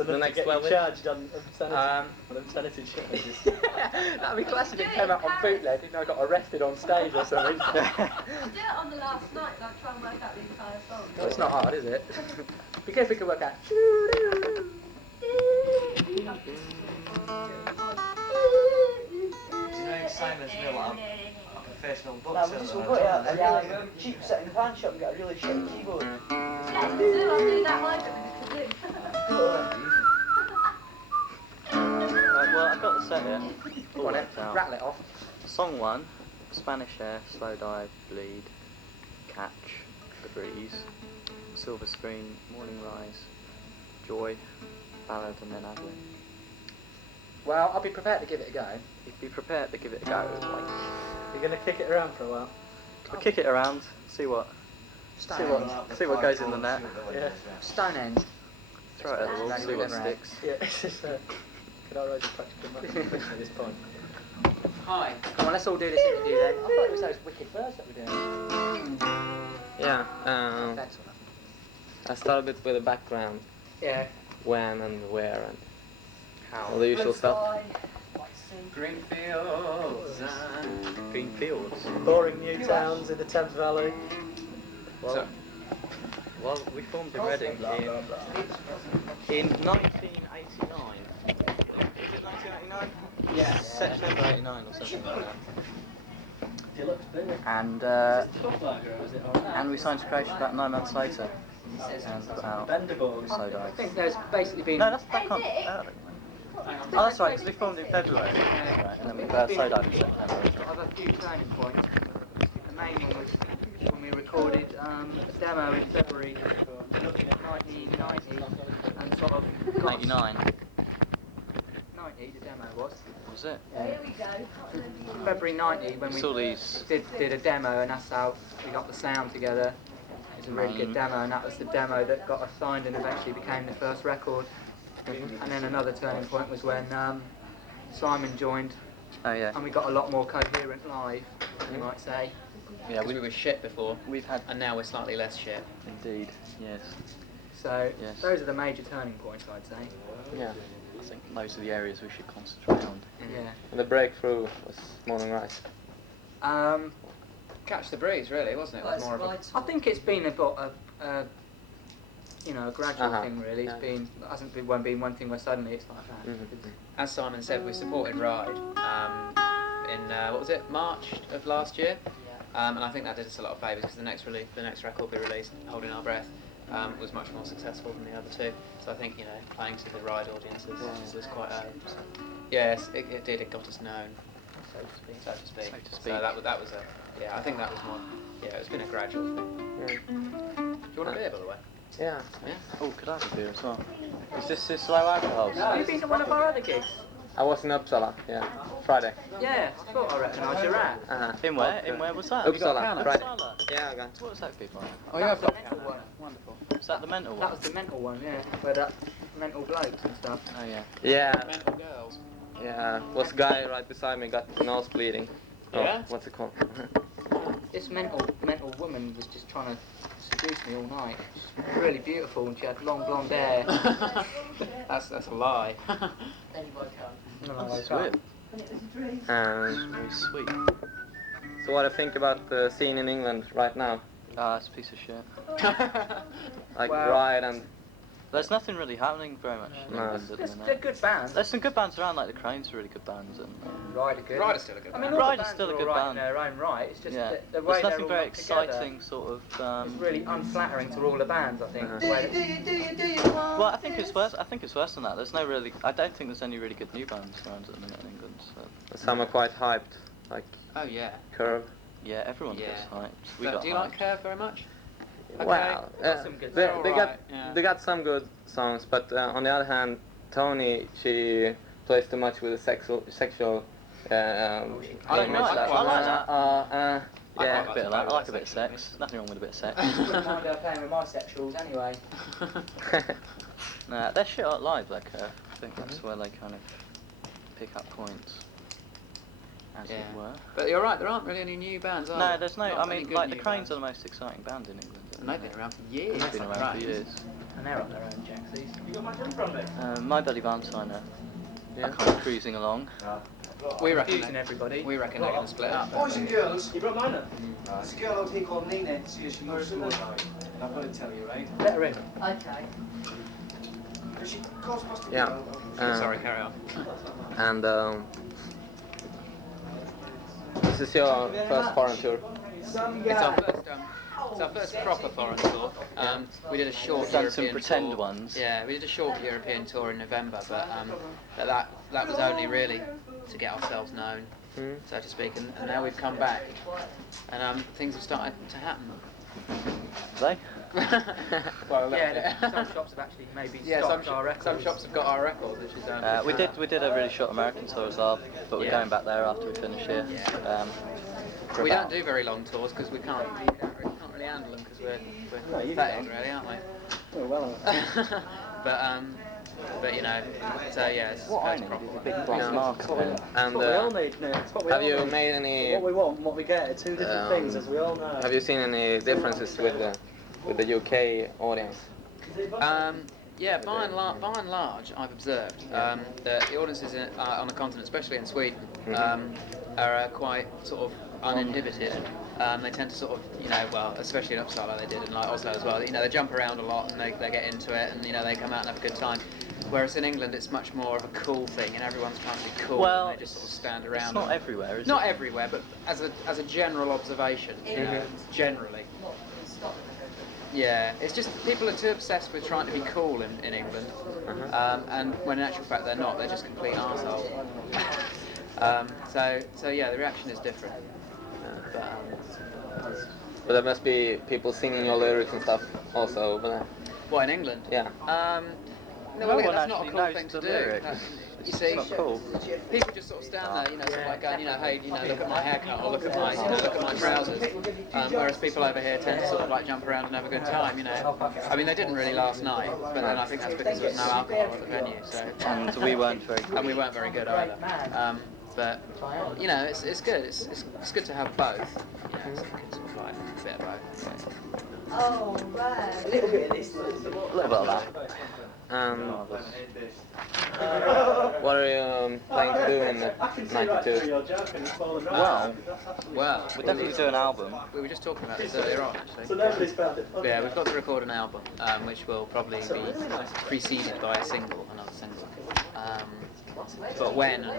That's enough the to next get 12 you charged on obscenity charges. That'd be classic if it came out on bootleg and I got arrested on stage or something. I did it on the last night, like try and work out the entire song. Well, it's not hard, is it? Because we could work out. Do you know Simon's Mill are professional booksellers? No, we've got a cheap set in the pawn shop and got a really shitty keyboard. Yeah, I'll do that hybrid with the kazoo. Right, well, I've got the set here. Go on, rattle it off. Song 1, Spanish Air, Slowdive, Bleed, Catch, The Breeze, Silver Screen, Morning Rise, Joy, Ballad and then Adley. Well, I'll be prepared to give it a go. Be prepared to give it a go. You're going to kick it around for a while? We'll kick it around, see what goes in the net. Yeah. Stonehenge. Throw it at the wall, see what sticks. Yeah, it's just could I raise a practical motivation at this point? Hi. Come on, let's all do this interview then. I thought it was those wicked birds that we're doing. Yeah, That's what I start a bit with the background. Yeah. When and where and How. all the usual stuff. Green fields and Green fields. Boring new towns in the Thames Valley. Well, we formed in Reading in 1989. Is it 1989? Yeah. September 89 or something like that. And we signed to Creation about 9 months later. And put out Slowdive. I think there's basically been... No, that can't. Oh, that's right, because we formed in February. Right, and then we Slowdive in September. I've a few turning points. The main one was when we recorded a demo in February, looking at 1990, and sort of got 99. 90, the demo was. Was it? Here we go. February 90 when we Saw these. did a demo, and that's how we got the sound together. It was a really good demo, and that was the demo that got us signed and eventually became the first record. And then another turning point was when Simon joined, Oh yeah. and we got a lot more coherent live, you might say. Yeah, We were shit before, we've had. and now we're slightly less shit. Indeed. Yes. So Yes. those are the major turning points, I'd say. Yeah. I think those are the areas we should concentrate on. Yeah. And the breakthrough was Morning Rise. Catch the breeze, really, wasn't it? It was more of a... I think it's been a gradual thing, really. It's Yeah. been hasn't been one thing where suddenly it's like that. As Simon said, we supported Ride in, what was it, March of last year? And I think that did us a lot of favours because the next record we released, Holding Our Breath, was much more successful than the other two. So I think, playing to the Ride audiences was quite yes, it did, it got us known, so to speak. So that was I think that was more, it's been a gradual thing. Yeah. Do you want a beer, by the way? Yeah. Oh, could I have a beer as well? Is this slow alcohol? Have you been to one of our other gigs? I was in Uppsala, Friday. Yeah, I thought I recognised your rat. In where? In where was that? Uppsala, Friday. Uppsala? Yeah, I got. What was that gig like? Oh, yeah, the mental one. Wonderful. Was that the mental one? That was the mental one, yeah. Where that mental blokes and stuff. Oh yeah. Yeah, Mental girls. yeah. Was guy right beside me got the nose bleeding. Oh, Yeah? what's it called? This mental woman was just trying to seduce me all night. She's really beautiful, and she had long blonde hair. That's a lie. Sweet. Very sweet. So what do you think about the scene in England right now? It's a piece of shit. Like Well- Ride and There's nothing really happening very much in No. England at the They're minute. good bands. There's some good bands around, like the Cranes are really good bands, and Ride are good. Rider's still a good I mean, band. all Ride the is bands still a are good all right band. in their own right. It's just yeah, the way there's they're nothing all very put together exciting, sort of. It's really unflattering to all the bands, I think. the way that- Well, I think it's worse. I think it's worse than that. There's no really. I don't think there's any really good new bands around at the minute in England. So. some are quite hyped, like Oh, yeah. Curve. Yeah, everyone Yeah. gets hyped. We So, got do you hyped. like Curve very much? Okay. Well, some good they, songs. they got Alright, yeah. they got some good songs, but on the other hand, Tony she plays too much with the sexual. I like image. that. I like that. I Yeah. quite A bit of that. I like a bit of sexual sex. Nothing wrong with a bit of sex. I wouldn't mind her playing with my sexuals anyway. Nah, they're shit out live, like I think that's where they kind of pick up points, as it were. But you're right, there aren't really any new bands, are No, there? there's no. Not I many mean, good like the new Cranes bands. are the most exciting band in England. And they've been around for years. They've been like around for Cranes. years. and they're on their own jacksies. My buddy Valentine are kind of cruising along. We reckon Confusing everybody. we reckon they're going to split up. Boys and girls, you brought mine up. There's a girl out here called Nina. See her, she loves Slowdive. And I've got to tell you, right? Let her in. Okay. She calls us to Yeah. Sorry, carry on. And this is your first foreign tour. It's our first proper foreign tour. We did a short We've done European some pretend tour. ones. Yeah, we did a short European tour in November, but that was only really to get ourselves known, so to speak. And now we've come back, and things have started to happen. They? Well, Yeah, some shops have actually maybe yeah, stocked our records. some shops have got our records, which is We did a really short American tour as well, but we're Yeah. going back there after we finish here. Yeah. For We about- don't do very long tours because we can't really handle them because we're pathetic, really, aren't we? Oh, well. But you know, so yeah, it's What I first need proper is a one. big black marker pen. And What we all need, Nick. It's what we have all you need. made any? What we want and what we get are two different things, as we all know. Have you seen any differences with the UK audience? Yeah, by and large, I've observed that the audiences on the continent, especially in Sweden, are quite sort of uninhibited. They tend to sort of, you know, well, especially in Uppsala they did, and like Oslo as well. You know, they jump around a lot and they get into it, and you know, they come out and have a good time. Whereas in England, it's much more of a cool thing, and everyone's trying to be cool. Well, and they just sort of stand around. It's not everywhere, is Not it? everywhere, but as a general observation, you know, generally. Yeah, it's just people are too obsessed with trying to be cool in England, and when in actual fact they're not. They're just complete arseholes. So yeah, the reaction is different. But there must be people singing your lyrics and stuff also over there. What, in England? Yeah. No, No well, one that's not a actually cool knows thing to the do. lyrics. You see, It's not cool. people just sort of stand there, you know, sort of like going, you know, hey, you know, look at my haircut or look at my, look at my trousers. Whereas people over here tend to sort of like jump around and have a good time, you know. I mean, they didn't really last night, but then I think that's because there was no alcohol at the venue, so. And we weren't very good. And we weren't very good either. But you know, it's good. It's good to have both. You know, it's sort of like a bit of both. Oh, right. A little bit of this. A little bit of that. What are you planning to do in '92? Well, We're definitely doing an album. we were just talking about this earlier on, actually. So nobody's found it funny. Yeah, we've got to record an album, which will probably be preceded by a single, another single. But when and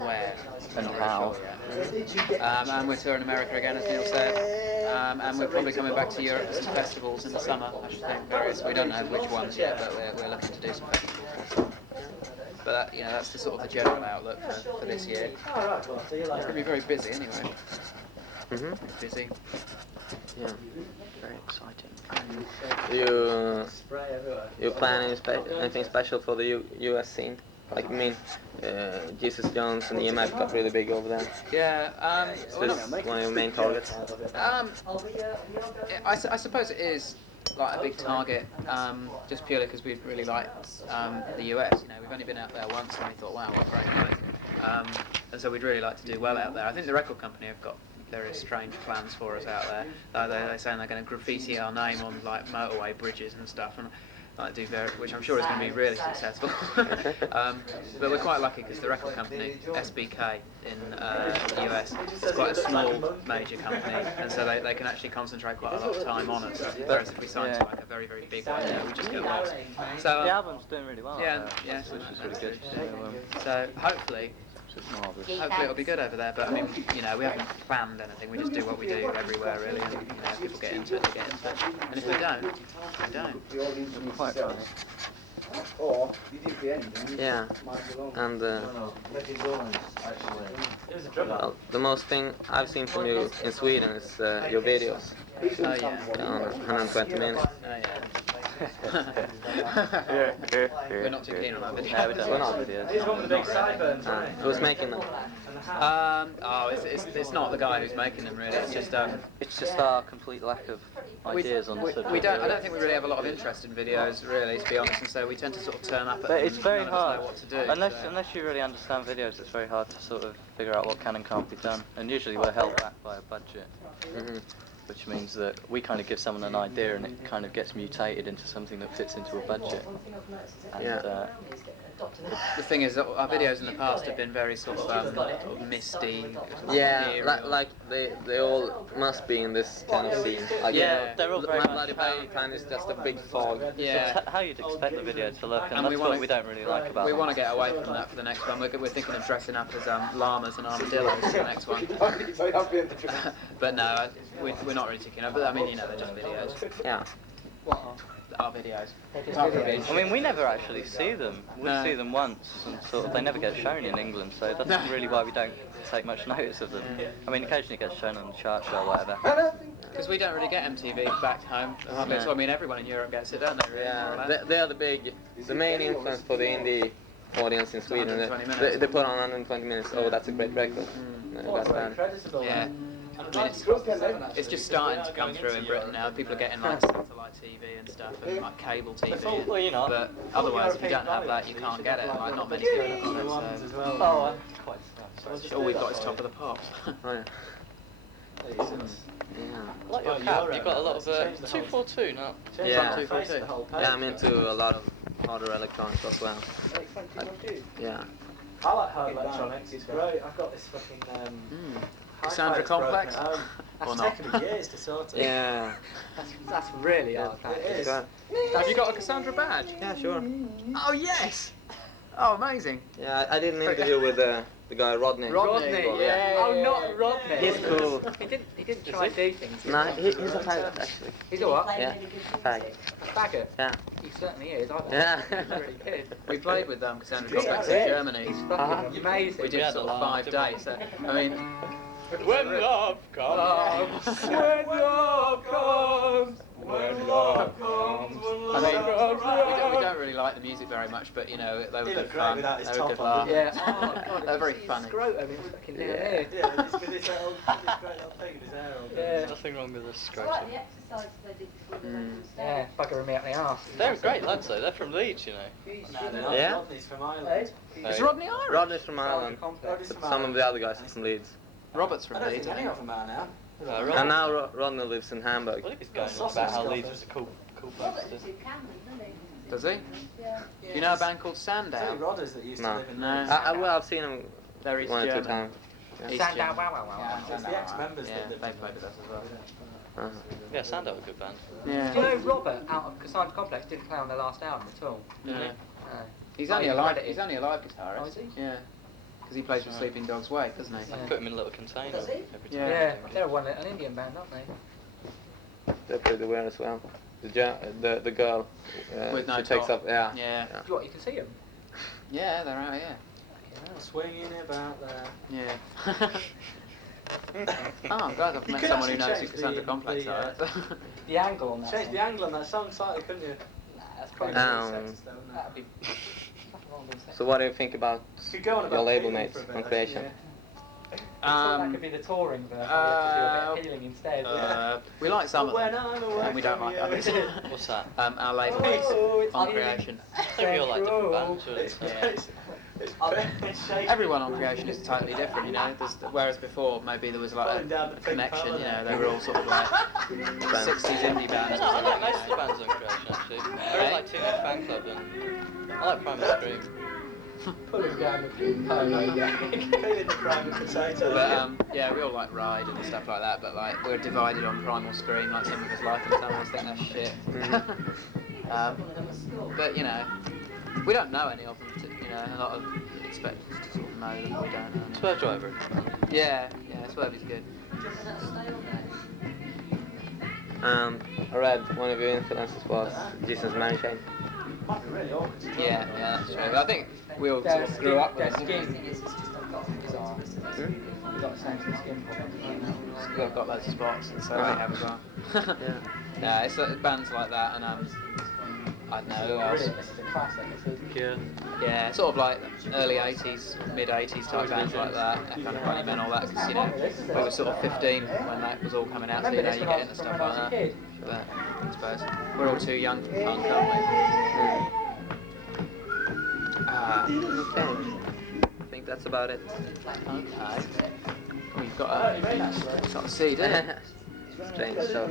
where, And not how. really sure yet. And we're touring America again, as Neil said. And we're probably coming back to Europe for some festivals in the summer, I should think. Various. We don't know which ones yet, but we're looking to do some festivals. But that, you know, that's the sort of the general outlook for this year. Alright, well, see you It's later. going to be very busy anyway. Busy. Yeah. Very exciting. You planning anything special for the US scene? Like, I mean, Jesus Jones and EMF got really big over there. Yeah. So this is one of your main targets. I suppose it is like a big target, just purely because we really like the US. You know, we've only been out there once, and we thought, wow, what a great place. And so we'd really like to do well out there. I think the record company have got various strange plans for us out there. They're saying they're going to graffiti our name on like motorway bridges and stuff, and like which I'm sure is going to be really successful. But we're quite lucky because the record company SBK in the US is quite a small major company, and so they can actually concentrate quite a lot of time on us. Whereas if we sign to like a very big one, we just get lost. So The album's doing really well. yeah, which is really good. So hopefully it'll be good over there, but I mean, you know, we haven't planned anything, we just do what we do everywhere really, and you know, if people get into it, they get into it, and if they don't, they don't. Quite funny. Or you didn't do anything. Yeah. And well, the most thing I've seen from you in Sweden is your videos. Oh yeah. On 120 minutes. We're not too keen on that video. No, we don't We're like not. videos. Here's one with the big sideburns, Who's making them? It's not the guy who's making them really. It's just our complete lack of ideas on the subject. I don't think we really have a lot of interest in videos really, to be honest, and so we tend to sort of turn up at But them it's and very none of us hard. know what to do. Unless you really understand videos, it's very hard to sort of figure out what can and can't be done. And usually we're held back by a budget, which means that we kind of give someone an idea and it kind of gets mutated into something that fits into a budget. And, The thing is that our videos in the past have been very sort of misty. Like they all must be in this kind of scene. Like, they're all very My much Bloody Valentine is just a big fog. Yeah. It's how you'd expect the video to look, and And that's what we don't really like about We them. want to get away from that for the next one. We're thinking of dressing up as llamas and armadillos for the next one. But no, we're not really ticking up. But I mean, you know, they're just videos. Yeah. Our videos. I mean, we never actually see them. We see them once, and sort of they never get shown in England, so that's really why we don't take much notice of them. I mean, occasionally it gets shown on the chart show or whatever. Because we don't really get MTV back home. So I mean, everyone in Europe gets it, don't they? Really? Yeah, they are the main influence for the indie audience in Sweden. 120 minutes. They put on 120 minutes. Oh, that's a great record. That's bad. Yeah. I mean, it's just starting to come through in Britain now. People are getting like satellite TV and stuff, and like cable TV. Well, you know. But otherwise, if you don't have that, you can't get it. Like, not many people have got it. So Oh, quite all we've got is Top of the Pops. Oh, yeah. I like your cap. You've got a lot of 242 now. Yeah. 242. Yeah, I'm into a lot of harder electronics as well. Yeah. I like hard electronics, it's great. I've got this fucking Cassandra Complex? That's not? taken me years to sort it. Yeah. That's really hard. It is. Have you got a Cassandra badge? Yeah, sure. Oh yes! Oh, amazing. Yeah, I did an interview with the guy Rodney. Rodney, yeah. Oh, not Rodney. He's cool. He didn't try and do things. No, he's a faggot actually. He's a what? Yeah, fag. A faggot. Yeah. He certainly is. I think Yeah. he's really good. We played with Cassandra Complex in Germany. He's fucking amazing. We did sort of 5 days. So, I mean, When love comes. When love comes. When love comes. I mean, we don't really like the music very much, but you know, they were He good looked great fun. without his They were good top on. laugh. Yeah. Oh god. They're very funny. Scrotum is fucking down here. Yeah, with his little great little thing in his hair all Yeah. There's nothing wrong with the I scrotum. like the exercises they did before they went on stage. Yeah, buggering me up the arse. They're great lads though. They're from Leeds, you know. No, they're not. Yeah? Rodney's from Ireland. Is Rodney Irish? Rodney's from Ireland, Rodney's but from some of Ireland. the other guys are from Leeds. Robert's I from don't Leeds. think any of them are now. And now Rodney lives in Hamburg. I think it's going on about how Leeds was a cool place Robert to lives in Camden, doesn't he? Does he? Yeah. Do you know a band called It's only Sandow? Rodders that used No. to live in No. Leeds. Well, I've seen him They're East 1 or 2 German. times. East Sandow, German. wow, wow, wow. Yeah, It's the ex-members yeah, that live they in played with us as well. Yeah, Sandow, a good band. Do you Yeah. know Robert out of Cassandra Complex didn't play on their last album at all? Yeah. No. He's Oh, only he's a live. credited. He's only a live guitarist. Oh, is he? Yeah. Because he plays with Sleeping Dogs Way, doesn't he? Yeah. Put them in a little container Does he? every time. Yeah, they're an Indian band, aren't they? They're pretty weird as well. The girl With no she takes top. up. Yeah. Yeah. What, you can see them? Yeah, they're out here. Swinging about there. Yeah. Oh, I'm glad I've met could someone who actually knows who change Cassandra the- Complex the, are. The angle on that Change song. the angle on that song slightly, couldn't you? Nah, that's probably Sexist, though, wouldn't it? that'd be nothing wrong with So what do you think about Could go on your about label feeling mates for a bit, on Creation? that could be the touring version. Just do a bit of healing instead. We like some of When them, I'm away and we don't from like you. others. What's that? Our label mates on Creation. Maybe you're like different bands, really. Yeah. It's shaking. Everyone on Creation is totally different, you know. Whereas before, maybe there was like Falling down the a pink connection, colour. you know. They were all sort of like 60s indie bands. No, I or like most of something, the bands on Creation actually. I really like Teenage Fan Club and I like Primal Scream. Pulling down the pink polo gang. Feeling the prime potato. But yeah, we all like Ride and stuff like that. But like we're divided on Primal Scream. Like some of us like them, some of us think they're shit. But you know, we don't know any of them. You know, a lot of expect us to sort of know them. We don't know. Swerve Driver. Yeah, Swervy's good. I read one of your influences was Jesus Manchain. Might be really awkward. Yeah, that's true. I think we all sort of grew up with their it. skin is just bizarre. We've got the same sort of skin problem. We've got loads of spots, and so Right. we have as well. Yeah. Yeah, it's bands like that, and I don't know who else. Really, this is a classic. This is Yeah. Yeah, sort of like early 80s, mid 80s type bands like that, kind of Running Men, all that, because you know, we were sort of 15 when that was all coming out, so you remember know, this you when get I into was stuff when I was a like that. kid. But I suppose we're all too young for punk, aren't we? Okay. I think think that's about it. Okay. Oh, you've got a CD. Strange stuff.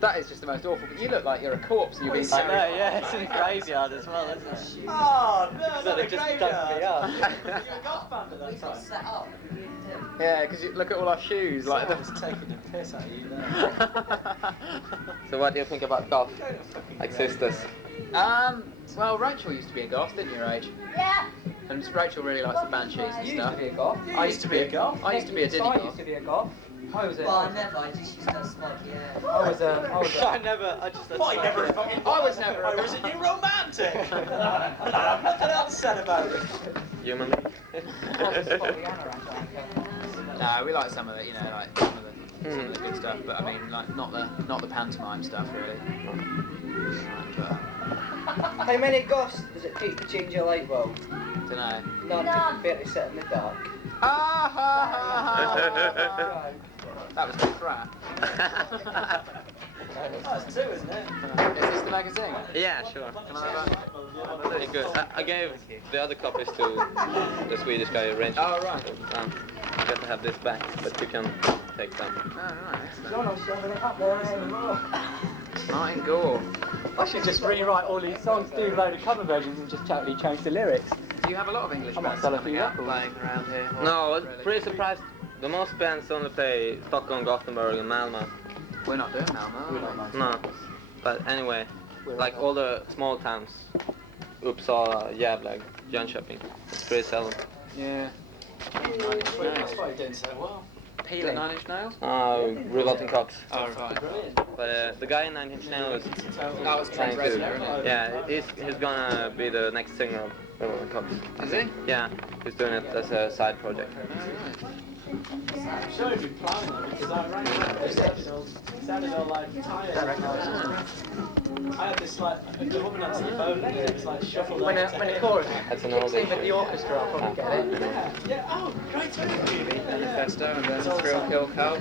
That is just the most awful. You look like you're a corpse and you've been I know, yeah, it's in the graveyard as well, isn't it? Oh, no, So they just dug me up. You're a golf band at that time. Set up. Yeah, because you look at all our shoes. Like Someone's taking the piss out of you there. So what do you think about golf? Like sisters? Well, Rachel used to be a goth, didn't you, Rach? Yeah. And Rachel really likes the banshees and You used to stuff. be a goth. I used to be a goth. I used to be a diddy I goth. used to be a goth. I was a. Well, I never. I just used to smoke, yeah. I was a. I just... What, you never fucking... I was never a I was a new romantic! Nothing else said about it. Human? I was a Pollyanna anchor. No, we like some of it, you know, like some of the good stuff. But I mean, like not the pantomime stuff really. But How many goths does it take to change a light bulb? don't know. None to barely sit in the dark. That was crap. That's two, isn't it? Is this the magazine? Yeah, sure. Can I have that? Okay, good. I gave the other copies to the Swedish guy who arranged it. Oh, right. So, you got to have this back, but you can take them. Oh, right. Excellent. No, shoving it up there anymore. Martin Gore. I should just rewrite all these songs, do a load of cover versions and just totally change the lyrics. Do you have a lot of English I might bands sell a coming few out records. playing around here? or No, I was really? pretty surprised. The most bands only play Stockholm, Gothenburg and Malmö. We're not doing Malmö, are we? No. But anyway, like all the small towns, Uppsala, Gävle, Jönköping, it's pretty seldom. Yeah. That's why you're doing so well. Peeling. 9 Inch Nails? Revolting Cocks. Oh, right. Brilliant. But the guy in 9 Inch Nails is That was trying Trent to. Reznor, isn't it? Yeah, he's gonna be the next singer of Revolting Cocks. Is he? Yeah, he's doing it as a side project. I'm sure you've been planning it because I rang around and it sounded all like tired. I had this like, the woman answered the phone and it was like shuffled When over to a him. chorus That's an kicks in with oldie. the orchestra, I'll probably get it. Yeah, oh, great tune. Manifesto and then Thrill Kill Cult.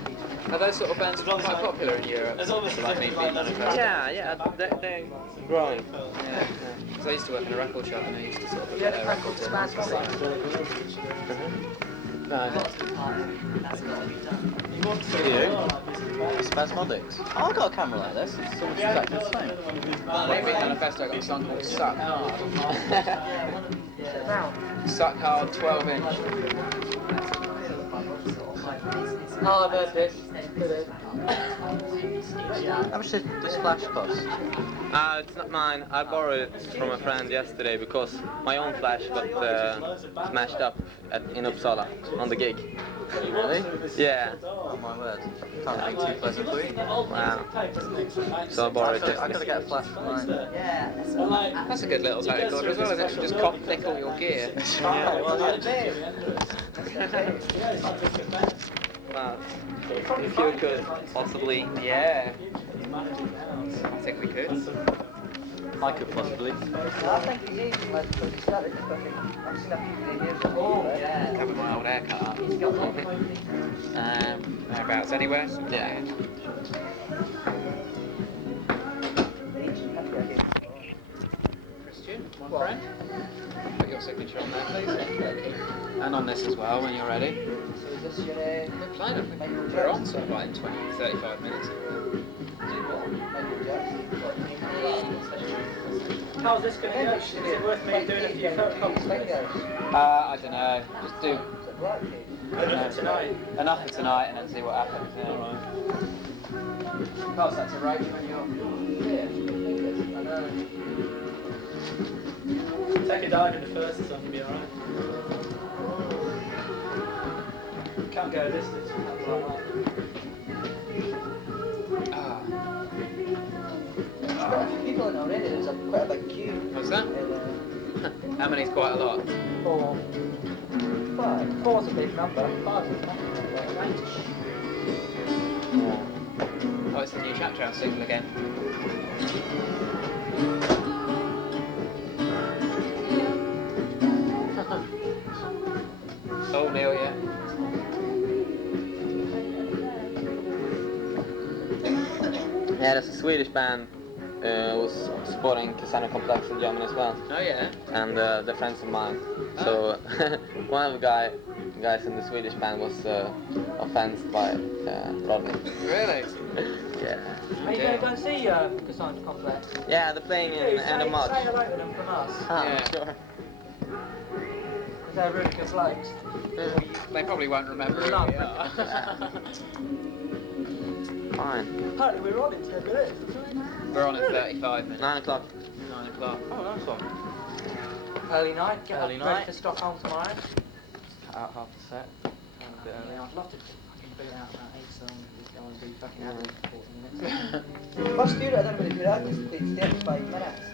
Are those sort of bands quite popular in Europe? As long as Like me, Manifesto. Yeah, they're growing. Yeah. Because I used to work in a record shop and I used to sort of look at their records in. No, That's got to be done. Spasmodics. Oh, I've got a camera like this. It's almost exactly the same. Maybe Manifesto got a song called Suck Hard. Now, Suck Hard 12 inch. oh, there's this. How much did this flash cost? It's not mine. I borrowed it from a friend yesterday because my own flash got smashed up in Uppsala on the gig. Really? Yeah. Oh my word. Can't think too pleasant for you. Wow. So I borrowed it. I gotta get a flash for mine. Yeah. That's a good little tape recorder as well, isn't it? You just click all your gear. Wow. If you could possibly. Yeah. I think we could. I could possibly. I think he's easy, like, because he started to fucking. I've seen a few videos of him. Yeah. Have my old haircut. He's got one. Whereabouts anywhere? Yeah. Christian, my friend. Put your signature on there, please. And on this as well, when you're ready. So is this your We're playing, I think. We're on sort of like in 20, 35 minutes. Michael Jackson? How's this going to go? Is it worth me doing a few photocopies? I don't know. Just do Enough for tonight. enough for tonight and then see what happens. Yeah. Carlos, that's a right when you're. Take a dive in the first or something, be alright. Can't go a distance. Ah. People in already, there's quite a big queue. What's that? How many's quite a lot? Four. Five. Four's a big number. Five's a number. Oh, it's the new Chapter House single again. Oh, Neil, yeah. Yeah, there's a Swedish band was supporting Casano Complex in Germany as well. Oh yeah. And they're friends of mine. So one of the guys in the Swedish band was offended by Rodney. Really? Yeah. Are you going to go and see Cassandra Complex? Yeah, they're playing in end of March. Say hello to them from us. Yeah. Sure. They're really good blokes. They probably won't remember who No. we are. Fine. Apparently we were on in 10 minutes. We're on at 35 minutes. 9 o'clock. 9 o'clock. Oh, nice one. Early night, get Early up ready night. for Stockholm tomorrow. Cut out half the set. A bit early. I'd love to fucking boot out about 8 songs and just go and do fucking 40 minutes. Posso dire, dai, me le tirate, stiamo fai minutes.